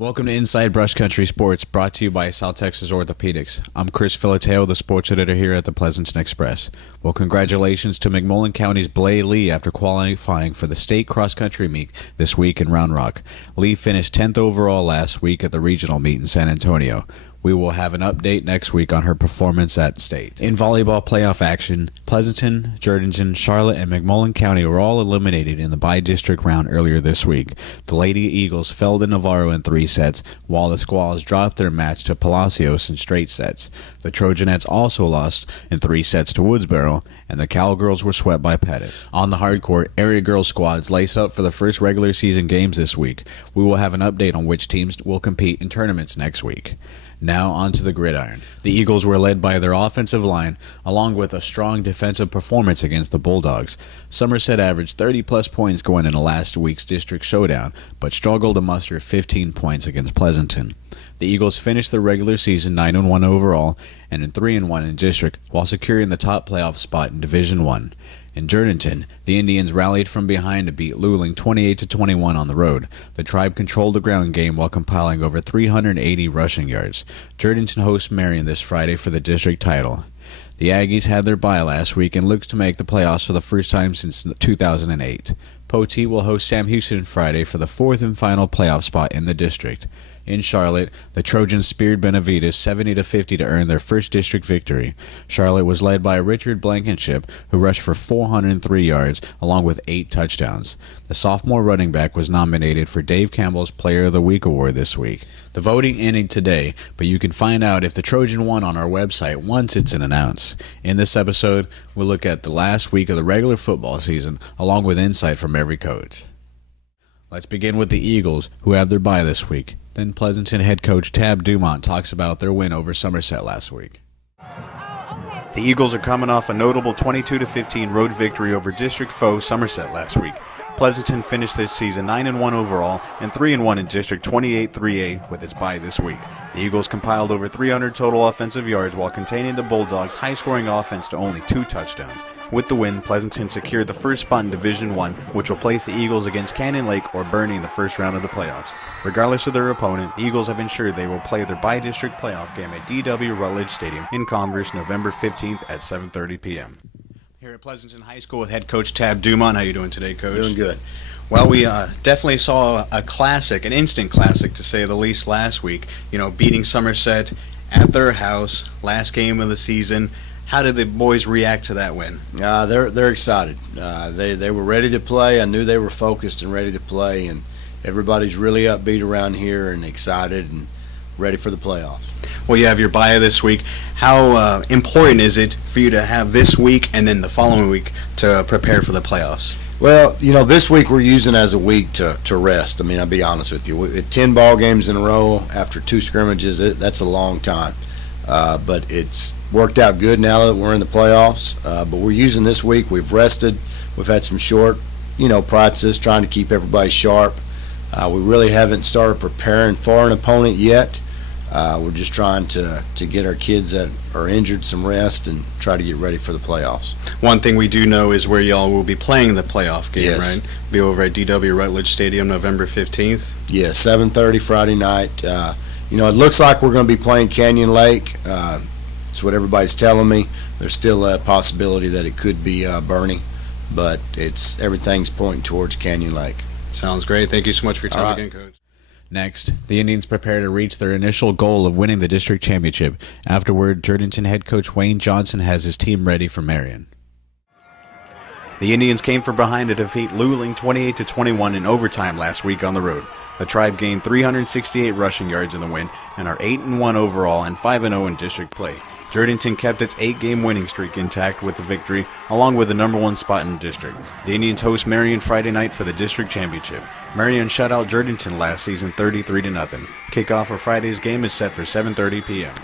Welcome to Inside Brush Country Sports, brought to you by South Texas Orthopedics. I'm Chris Filateo, the sports editor here at the Pleasanton Express. Well, congratulations to McMullen County's Blay Lee after qualifying for the state cross-country meet this week in Round Rock. Lee finished 10th overall last week at the regional meet in San Antonio. We will have an update next week on her performance at state. In volleyball playoff action, Pleasanton, Jourdington, Charlotte, and McMullen County were all eliminated in the bi-district round earlier this week. The Lady Eagles fell to Navarro in 3 sets, while the Squaws dropped their match to Palacios in straight sets. The Trojanettes also lost in 3 sets to Woodsboro, and the Cowgirls were swept by Pettis. On the hard court, area girls squads lace up for the first regular season games this week. We will have an update on which teams will compete in tournaments next week. Now on to the gridiron. The Eagles were led by their offensive line, along with a strong defensive performance against the Bulldogs. Somerset averaged 30-plus points going into last week's district showdown, but struggled to muster 15 points against Pleasanton. The Eagles finished the regular season 9-1 overall and 3-1 in district, while securing the top playoff spot in Division I. In Jourdington, the Indians rallied from behind to beat Luling 28-21 on the road. The Tribe controlled the ground game while compiling over 380 rushing yards. Jourdington hosts Marion this Friday for the district title. The Aggies had their bye last week and looks to make the playoffs for the first time since 2008. Poteet will host Sam Houston Friday for the 4th and final playoff spot in the district. In Charlotte, the Trojans speared Benavides 70-50 to earn their first district victory. Charlotte was led by Richard Blankenship, who rushed for 403 yards, along with 8 touchdowns. The sophomore running back was nominated for Dave Campbell's Player of the Week award this week. The voting ended today, but you can find out if the Trojan won on our website once it's announced. In this episode, we'll look at the last week of the regular football season, along with insight from every coach. Let's begin with the Eagles, who have their bye this week. Then Pleasanton head coach Tab Dumont talks about their win over Somerset last week. The Eagles are coming off a notable 22-15 road victory over district foe Somerset last week. Pleasanton finished their season 9-1 overall and 3-1 in District 28-3A with its bye this week. The Eagles compiled over 300 total offensive yards while containing the Bulldogs' high-scoring offense to only 2 touchdowns. With the win, Pleasanton secured the first spot in Division I, which will place the Eagles against Canyon Lake or Bernie in the first round of the playoffs. Regardless of their opponent, the Eagles have ensured they will play their bi-district playoff game at D.W. Rutledge Stadium in Converse November 15th at 7:30 p.m. Here at Pleasanton High School with head coach Tab Dumont. How you doing today, Coach? Doing good. Well, we definitely saw a classic, an instant classic to say the least last week. Beating Somerset at their house, last game of the season. How did the boys react to that win? They're excited. They were ready to play. I knew they were focused and ready to play, and everybody's really upbeat around here and excited and ready for the playoffs. Well, you have your bye this week. How important is it for you to have this week and then the following week to prepare for the playoffs? Well, this week we're using as a week to rest. I'll be honest with you. 10 ball games in a row after 2 scrimmages, that's a long time. But it's worked out good now that we're in the playoffs. But we're using this week. We've rested. We've had some short, practices trying to keep everybody sharp. We really haven't started preparing for an opponent yet. We're just trying to get our kids that are injured some rest and try to get ready for the playoffs. One thing we do know is where y'all will be playing the playoff game, yes. Right? Be over at D.W. Rutledge Stadium November 15th? Yeah, 7:30 Friday night. It looks like we're going to be playing Canyon Lake. That's what everybody's telling me. There's still a possibility that it could be Bernie, but everything's pointing towards Canyon Lake. Sounds great. Thank you so much for your time All right. again, Coach. Next, the Indians prepare to reach their initial goal of winning the district championship. Afterward, Jourdington head coach Wayne Johnson has his team ready for Marion. The Indians came from behind to defeat Luling 28-21 in overtime last week on the road. The Tribe gained 368 rushing yards in the win and are 8-1 overall and 5-0 in district play. Jourdington kept its 8-game winning streak intact with the victory, along with the number 1 spot in the district. The Indians host Marion Friday night for the district championship. Marion shut out Jourdington last season 33-0. Kickoff for Friday's game is set for 7:30 p.m.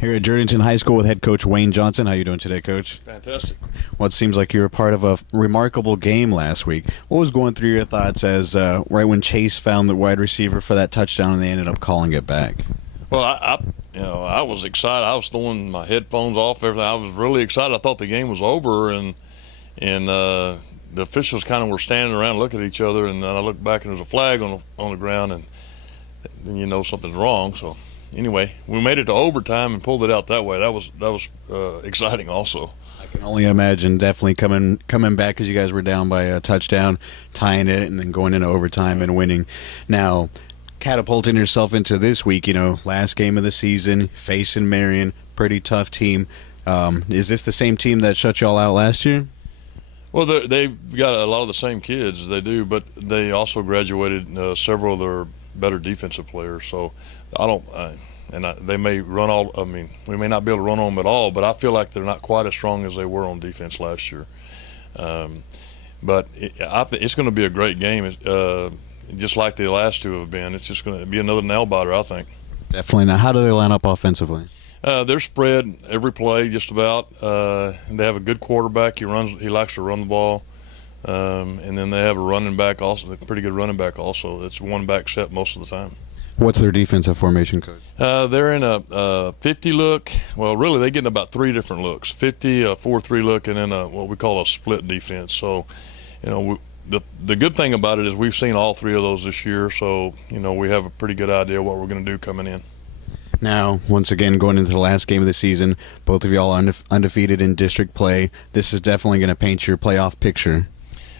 Here at Jourdington High School with head coach Wayne Johnson. How you doing today, Coach? Fantastic. Well, it seems like you were part of a remarkable game last week. What was going through your thoughts as right when Chase found the wide receiver for that touchdown and they ended up calling it back? Well, I was excited. I was throwing my headphones off, everything. I was really excited. I thought the game was over, and the officials kind of were standing around looking at each other, and then I looked back and there was a flag on the ground, and then you know something's wrong. So anyway, we made it to overtime and pulled it out that way. That was exciting also. I can only imagine. Definitely coming back because you guys were down by a touchdown, tying it, and then going into overtime and winning. Now, catapulting yourself into this week, last game of the season, facing Marion, pretty tough team. Is this the same team that shut y'all out last year? Well, they've got a lot of the same kids, they do, but they also graduated several of their better defensive players. So they may run all. I mean, we may not be able to run on them at all, but I feel like they're not quite as strong as they were on defense last year. But I think it's going to be a great game, just like the last two have been. It's just going to be another nail biter, I think. Definitely. Now, how do they line up offensively? They're spread every play, just about. They have a good quarterback. He likes to run the ball, and then they have a running back also, a pretty good running back also. It's one back set most of the time. What's their defensive formation, Coach? They're in a 50 look. Well, really, they get in about three different looks: 50, a 4-3 look, and then what we call a split defense. So, the good thing about it is we've seen all three of those this year. So, we have a pretty good idea what we're going to do coming in. Now, once again, going into the last game of the season, both of y'all are undefeated in district play. This is definitely going to paint your playoff picture.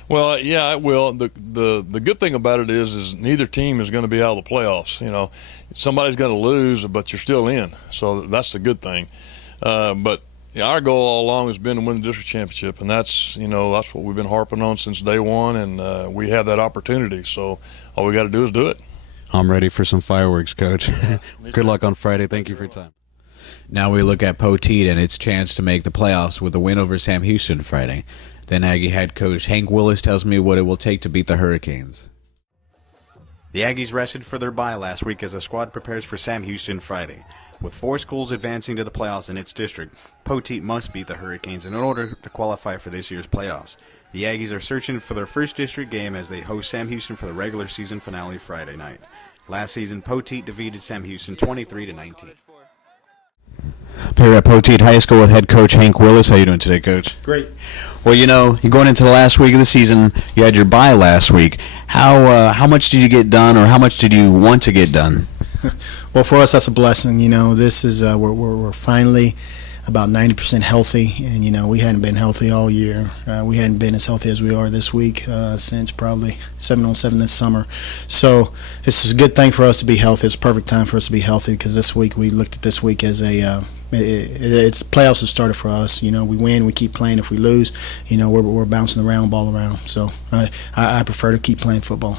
Well, yeah, it will. The good thing about it is neither team is going to be out of the playoffs. Somebody's going to lose, but you're still in. So that's the good thing. But our goal all along has been to win the district championship, and that's what we've been harping on since day one, and we have that opportunity. So all we got to do is do it. I'm ready for some fireworks, Coach. Good luck on Friday. Thank you for your time. Now we look at Poteet and its chance to make the playoffs with a win over Sam Houston Friday. Then Aggie head coach Hank Willis tells me what it will take to beat the Hurricanes. The Aggies rested for their bye last week as the squad prepares for Sam Houston Friday. With 4 schools advancing to the playoffs in its district, Poteet must beat the Hurricanes in order to qualify for this year's playoffs. The Aggies are searching for their first district game as they host Sam Houston for the regular season finale Friday night. Last season, Poteet defeated Sam Houston 23-19. Here at Poteet High School with head coach Hank Willis. How you doing today, Coach? Great. Well, you're going into the last week of the season. You had your bye last week. How much did you get done, or how much did you want to get done? Well, for us, that's a blessing. This is we're finally about 90% healthy, and we hadn't been healthy all year. We hadn't been as healthy as we are this week since probably 7-on-7 this summer. So this is a good thing for us to be healthy. It's a perfect time for us to be healthy because this week we looked at this week as it's playoffs have started for us. We win, we keep playing. If we lose, we're bouncing the round ball around. So I prefer to keep playing football.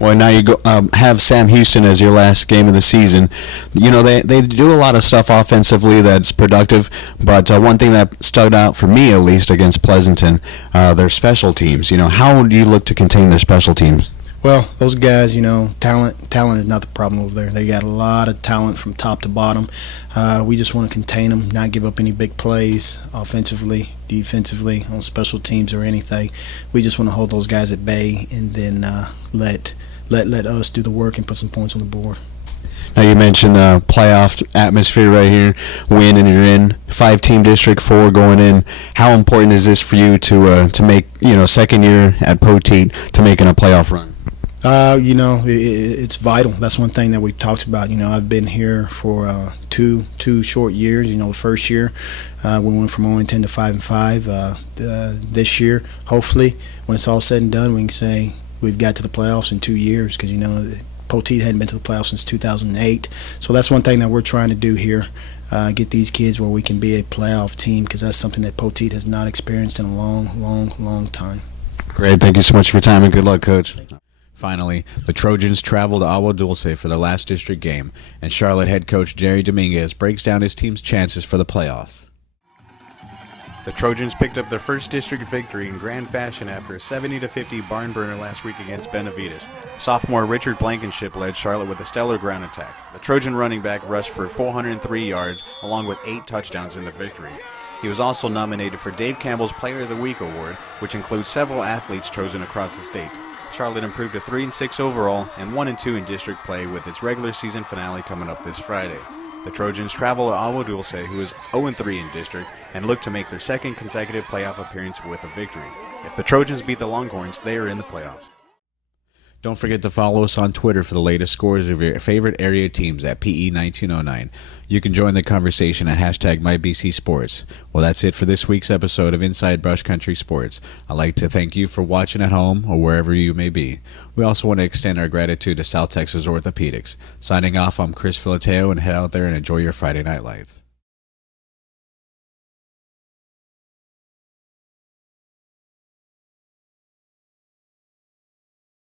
Well, now you go have Sam Houston as your last game of the season. They do a lot of stuff offensively that's productive, but one thing that stood out for me, at least, against Pleasanton, their special teams. How do you look to contain their special teams? Well, those guys, talent is not the problem over there. They got a lot of talent from top to bottom. We just want to contain them, not give up any big plays offensively, defensively, on special teams or anything. We just want to hold those guys at bay and then let us do the work and put some points on the board. Now you mentioned the playoff atmosphere right here. Win and you're in. 5-team district, 4 going in. How important is this for you to make second year at Poteet to making a playoff run? It's vital. That's one thing that we've talked about. I've been here for two short years. The first year we went from 0-10 to 5-5. This year, hopefully, when it's all said and done, we can say we've got to the playoffs in 2 years because Poteet hadn't been to the playoffs since 2008. So that's one thing that we're trying to do here. Get these kids where we can be a playoff team because that's something that Poteet has not experienced in a long time. Great. Thank you so much for your time and good luck, Coach. Finally, the Trojans travel to Agua Dulce for their last district game, and Charlotte head coach Jerry Dominguez breaks down his team's chances for the playoffs. The Trojans picked up their first district victory in grand fashion after a 70-50 barn burner last week against Benavides. Sophomore Richard Blankenship led Charlotte with a stellar ground attack. The Trojan running back rushed for 403 yards, along with 8 touchdowns in the victory. He was also nominated for Dave Campbell's Player of the Week award, which includes several athletes chosen across the state. Charlotte improved to 3-6 overall and 1-2 in district play with its regular season finale coming up this Friday. The Trojans travel to Agua Dulce, who is 0-3 in district, and look to make their second consecutive playoff appearance with a victory. If the Trojans beat the Longhorns, they are in the playoffs. Don't forget to follow us on Twitter for the latest scores of your favorite area teams at PE1909. You can join the conversation at hashtag MyBCSports. Well, that's it for this week's episode of Inside Brush Country Sports. I'd like to thank you for watching at home or wherever you may be. We also want to extend our gratitude to South Texas Orthopedics. Signing off, I'm Chris Filateo, and head out there and enjoy your Friday night lights.